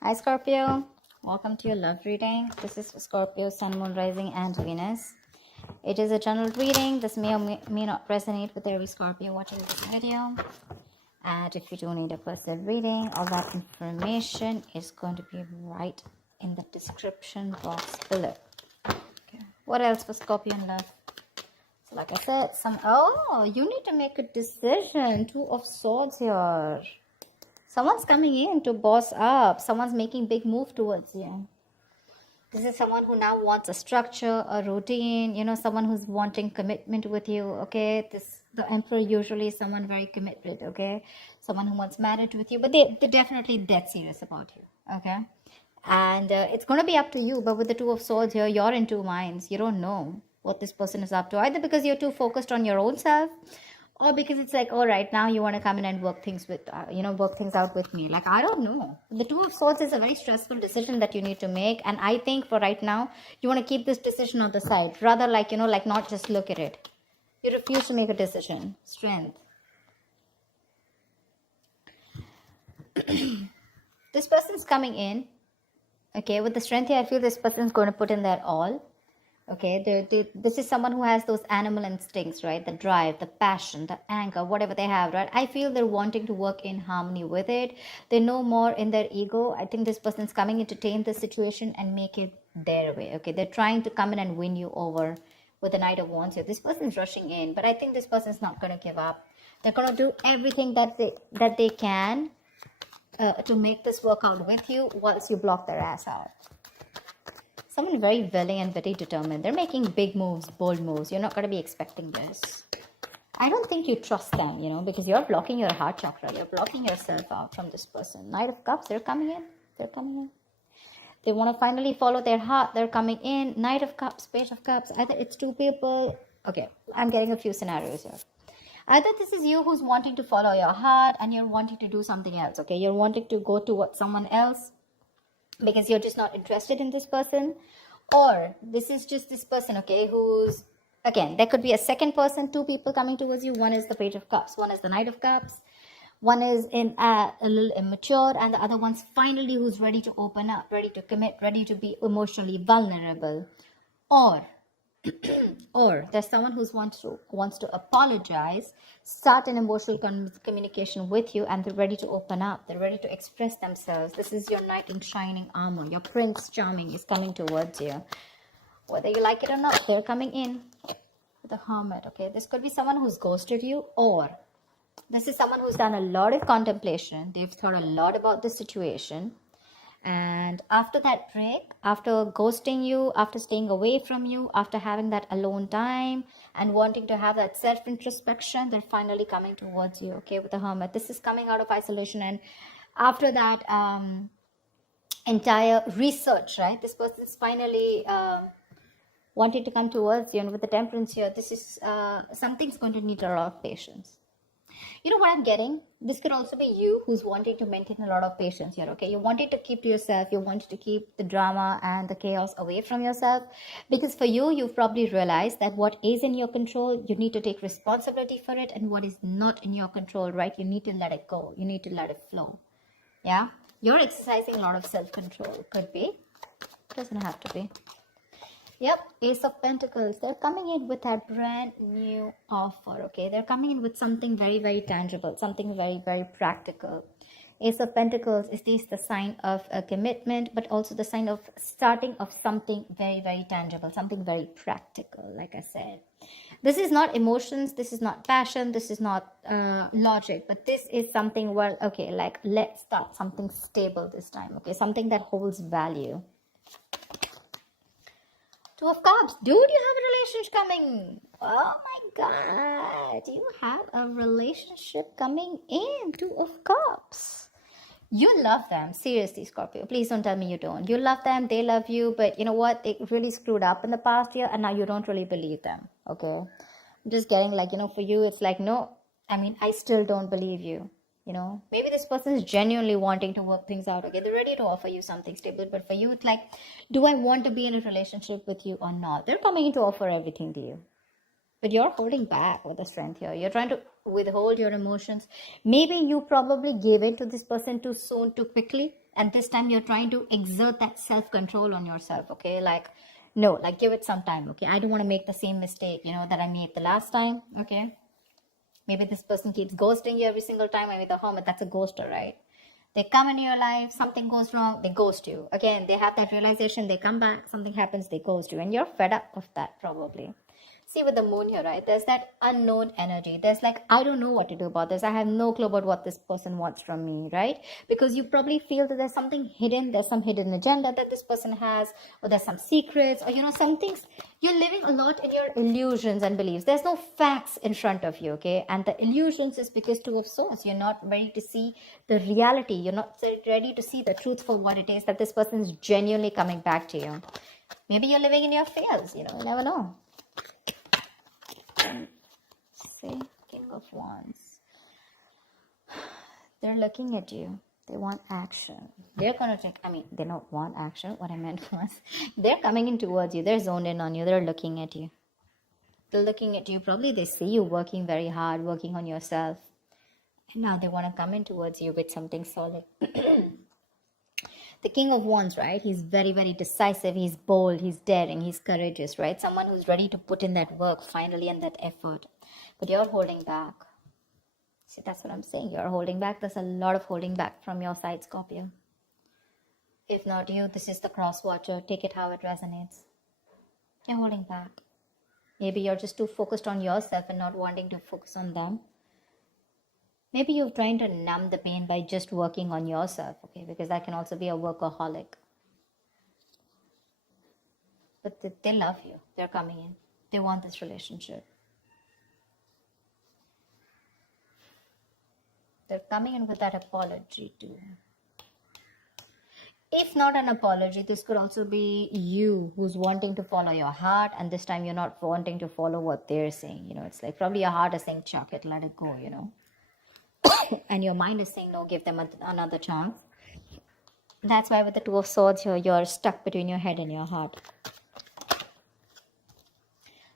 Hi Scorpio, welcome to your love reading. This is for Scorpio, Sun, Moon, Rising and Venus. It is a general reading. This may or may not resonate with every Scorpio watching this video. And if you do need a personal reading, all that information is going to be right in the description box below. Okay. What else for Scorpio in love? So like I said, you need to make a decision. Two of Swords here. Someone's coming in to boss up. Someone's making big move towards you. This is someone who now wants a structure, a routine, someone who's wanting commitment with you, okay? The Emperor usually is someone very committed, okay? Someone who wants marriage with you, but they're definitely dead serious about you, okay? And it's going to be up to you, but with the Two of Swords here, you're in two minds. You don't know what this person is up to, either because you're too focused on your own self, or because it's like, all right, now you want to come in and work things out with me. Like, I don't know. The Two of Swords is a very stressful decision that you need to make. And I think for right now, you want to keep this decision on the side. Rather like not just look at it. You refuse to make a decision. Strength. This person's coming in. Okay, with the strength here, I feel this person's going to put in their all. Okay, this is someone who has those animal instincts, right? The drive, the passion, the anger, whatever they have, right? I feel they're wanting to work in harmony with it. They know more in their ego. I think this person's coming in to tame the situation and make it their way. Okay, they're trying to come in and win you over with the Knight of Wands here. This person's rushing in, but I think this person's not going to give up. They're going to do everything that they can to make this work out with you once you block their ass out. Someone very willing and very determined. They're making big moves, bold moves. You're not going to be expecting this. I don't think you trust them, because you're blocking your heart chakra. You're blocking yourself out from this person. Knight of Cups, they're coming in. They're coming in. They want to finally follow their heart. They're coming in. Knight of Cups, Page of Cups. Either it's two people. Okay, I'm getting a few scenarios here. Either this is you who's wanting to follow your heart and you're wanting to do something else. Okay, you're wanting to go towards someone else because you're just not interested in this person, or this is just this person, okay, who's, again, there could be a second person, two people coming towards you. One is the Page of Cups, one is the Knight of Cups, one is a little immature, and the other one's finally who's ready to open up, ready to commit, ready to be emotionally vulnerable. Or there's someone who wants to apologize, start an emotional communication with you, and they're ready to open up. They're ready to express themselves. This is your knight in shining armor. Your Prince Charming is coming towards you. Whether you like it or not, they're coming in with the Hermit. Okay, this could be someone who's ghosted you, or this is someone who's done a lot of contemplation. They've thought a lot about the situation. And after that break, after ghosting you, after staying away from you, after having that alone time and wanting to have that self-introspection, they're finally coming towards you, okay, with the Hermit. This is coming out of isolation, and after that entire research, right, this person is finally wanting to come towards you. And with the Temperance here, this is something's going to need a lot of patience. You know what I'm getting? This could also be you who's wanting to maintain a lot of patience here, okay? You wanted to keep to yourself. You wanted to keep the drama and the chaos away from yourself. Because for you, you've probably realized that what is in your control, you need to take responsibility for it. And what is not in your control, right? You need to let it go. You need to let it flow. Yeah? You're exercising a lot of self-control. Could be. Doesn't have to be. Yep, Ace of Pentacles. They're coming in with that brand new offer, okay? They're coming in with something very, very tangible, something very, very practical. Ace of Pentacles is the sign of a commitment, but also the sign of starting of something very, very tangible, something very practical, like I said. This is not emotions, this is not passion, this is not logic, but this is something, well, okay, like let's start something stable this time, okay? Something that holds value. Two of Cups. Dude, you have a relationship coming. Oh my God. You have a relationship coming in. Two of Cups. You love them. Seriously, Scorpio. Please don't tell me you don't. You love them. They love you. But you know what? They really screwed up in the past year. And now you don't really believe them. Okay. I'm just getting like, for you, it's like, no. I still don't believe you. Maybe this person is genuinely wanting to work things out. Okay, they're ready to offer you something stable, but for you, it's like, do I want to be in a relationship with you or not? They're coming in to offer everything to you. But you're holding back with the strength here. You're trying to withhold your emotions. Maybe you probably gave in to this person too soon, too quickly. And this time you're trying to exert that self-control on yourself, okay? Like, no, like give it some time, okay? I don't want to make the same mistake, that I made the last time, okay? Maybe this person keeps ghosting you every single time. I mean, the hermit, that's a ghoster, right? They come into your life, something goes wrong, they ghost you. Again, they have that realization, they come back, something happens, they ghost you. And you're fed up of that, probably. See, with the moon here, right, there's that unknown energy. There's like, I don't know what to do about this. I have no clue about what this person wants from me, right? Because you probably feel that there's something hidden. There's some hidden agenda that this person has, or there's some secrets, or, some things. You're living a lot in your illusions and beliefs. There's no facts in front of you, okay? And the illusions is because Two of Swords. You're not ready to see the reality. You're not ready to see the truth for what it is, that this person is genuinely coming back to you. Maybe you're living in your fears, you never know. See, King of Wands. They're looking at you. They want action. They're going to take, they don't want action. What I meant was, they're coming in towards you. They're zoned in on you. They're looking at you. They're looking at you. Probably they see you working very hard, working on yourself. And now they want to come in towards you with something solid. The King of Wands, right? He's very, very decisive. He's bold. He's daring. He's courageous, right? Someone who's ready to put in that work finally and that effort. But you're holding back. See, that's what I'm saying. You're holding back. There's a lot of holding back from your side, Scorpio. If not you, this is the cross watcher. Take it how it resonates. You're holding back. Maybe you're just too focused on yourself and not wanting to focus on them. Maybe you're trying to numb the pain by just working on yourself, okay? Because that can also be a workaholic. But they love you. They're coming in. They want this relationship. They're coming in with that apology too. If not an apology, this could also be you who's wanting to follow your heart, and this time you're not wanting to follow what they're saying. It's like probably your heart is saying, chuck it, let it go, and your mind is saying, no, give them another chance. That's why with the Two of Swords here, you're stuck between your head and your heart.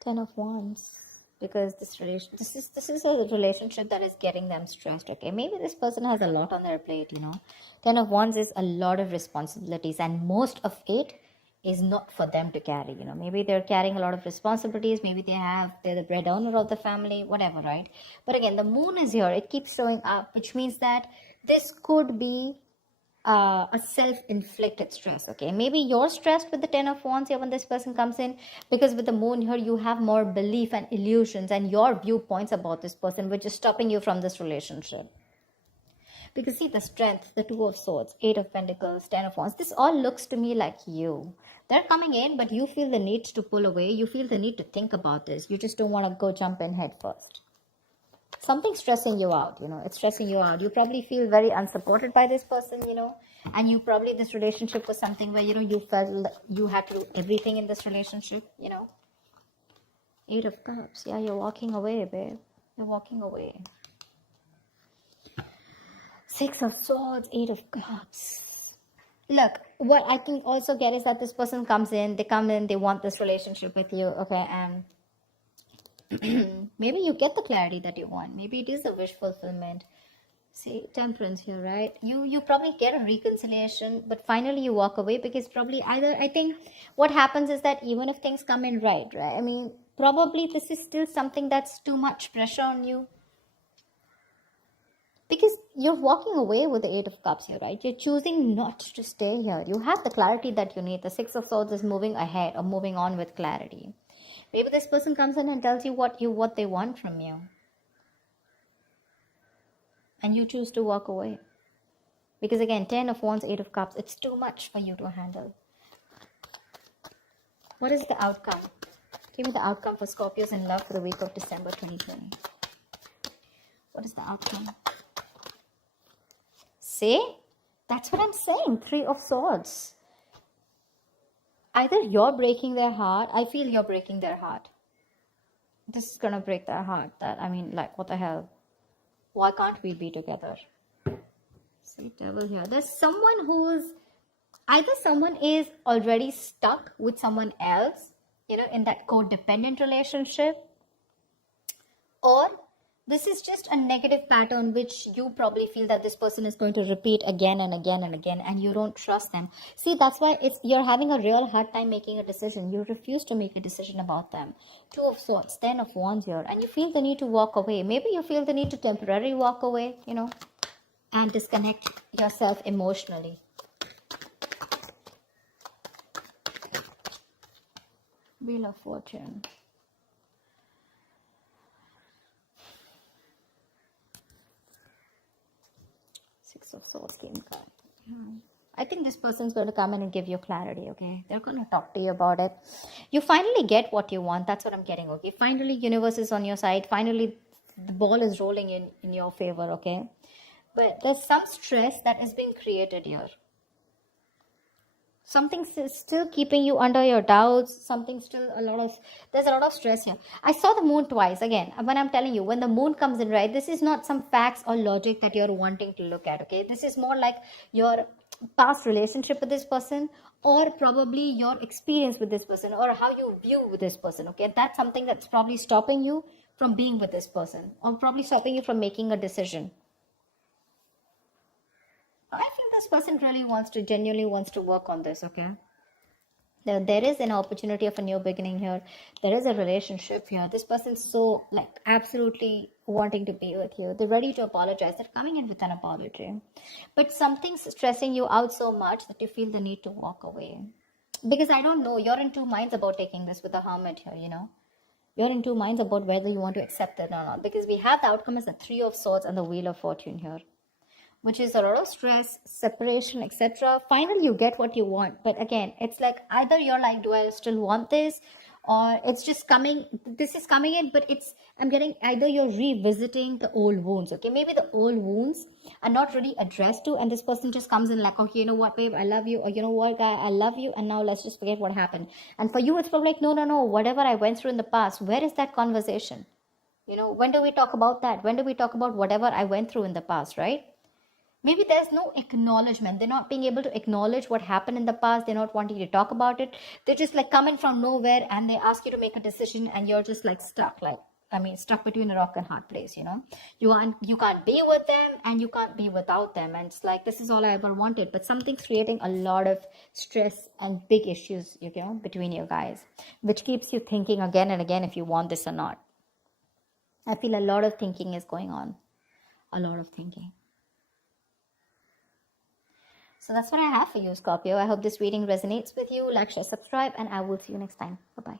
Ten of Wands. Because this is a relationship that is getting them stressed, okay? Maybe this person has a lot on their plate, Ten of Wands is a lot of responsibilities, and most of it is not for them to carry, Maybe they're carrying a lot of responsibilities. Maybe they're the breadwinner of the family, whatever, right? But again, the moon is here. It keeps showing up, which means that this could be a self-inflicted stress, okay? Maybe you're stressed with the Ten of Wands here when this person comes in, because with the moon here, you have more belief and illusions and your viewpoints about this person, which is stopping you from this relationship. Because see, the strength, the Two of Swords, Eight of Pentacles, Ten of Wands, this all looks to me like you. They're coming in, but you feel the need to pull away. You feel the need to think about this. You just don't want to go jump in head first. Something's stressing you out, it's stressing you out. You probably feel very unsupported by this person, and you probably, this relationship was something where, you felt like you had to do everything in this relationship, Eight of Cups. Yeah, you're walking away, babe. You're walking away. Six of Swords, Eight of Cups. Look, what I can also get is that this person comes in, they want this relationship with you, okay, and maybe you get the clarity that you want. Maybe it is a wish fulfillment. See, Temperance here, right? You probably get a reconciliation, but finally you walk away, because probably I think what happens is that even if things come in right? Probably this is still something that's too much pressure on you. Because you're walking away with the Eight of Cups here, right? You're choosing not to stay here. You have the clarity that you need. The Six of Swords is moving ahead or moving on with clarity. Maybe this person comes in and tells you what they want from you. And you choose to walk away. Because again, 10 of Wands, 8 of Cups, it's too much for you to handle. What is the outcome? Give me the outcome for Scorpios in love for the week of December 2020. What is the outcome? See? That's what I'm saying. 3 of Swords. Either you're breaking their heart. I feel you're breaking their heart. This is going to break their heart. What the hell? Why can't we be together? See, Devil here. There's someone who's... Either someone is already stuck with someone else, in that codependent relationship. or this is just a negative pattern which you probably feel that this person is going to repeat again and again and again, and you don't trust them. See, that's why you're having a real hard time making a decision. You refuse to make a decision about them. Two of Swords, Ten of Wands here, and you feel the need to walk away. Maybe you feel the need to temporarily walk away, and disconnect yourself emotionally. Wheel of Fortune. Six of Swords came card. I think this person's going to come in and give you clarity, okay? They're going to talk to you about it. You finally get what you want. That's what I'm getting, okay? Finally, universe is on your side. Finally, the ball is rolling in your favor, okay? But there's some stress that is being created here. Something's still keeping you under your doubts. There's a lot of stress here. I saw the moon twice. Again, when I'm telling you, when the moon comes in, right, this is not some facts or logic that you're wanting to look at, okay? This is more like your past relationship with this person, or probably your experience with this person, or how you view this person, okay? That's something that's probably stopping you from being with this person, or probably stopping you from making a decision. I think this person really genuinely wants to work on this, okay? There is an opportunity of a new beginning here. There is a relationship here. This person's so, absolutely wanting to be with you. They're ready to apologize. They're coming in with an apology. But something's stressing you out so much that you feel the need to walk away. Because I don't know, you're in two minds about taking this with the Hermit here, You're in two minds about whether you want to accept it or not. Because we have the outcome as the Three of Swords and the Wheel of Fortune here, which is a lot of stress, separation, etc. Finally, you get what you want. But again, it's like either you're like, do I still want this? Or it's just coming, this is coming in, but I'm getting either you're revisiting the old wounds, okay? Maybe the old wounds are not really addressed to, and this person just comes in like, okay, you know what, babe, I love you. Or you know what, guy, I love you. And now let's just forget what happened. And for you, it's probably like, no, whatever I went through in the past, where is that conversation? When do we talk about that? When do we talk about whatever I went through in the past, right? Maybe there's no acknowledgement. They're not being able to acknowledge what happened in the past. They're not wanting to talk about it. They're just coming from nowhere, and they ask you to make a decision, and you're just stuck, stuck between a rock and hard place, You can't be with them, and you can't be without them. And it's like, this is all I ever wanted. But something's creating a lot of stress and big issues, between you guys, which keeps you thinking again and again if you want this or not. I feel a lot of thinking is going on. A lot of thinking. So that's what I have for you, Scorpio. I hope this reading resonates with you. Like, share, subscribe, and I will see you next time. Bye-bye.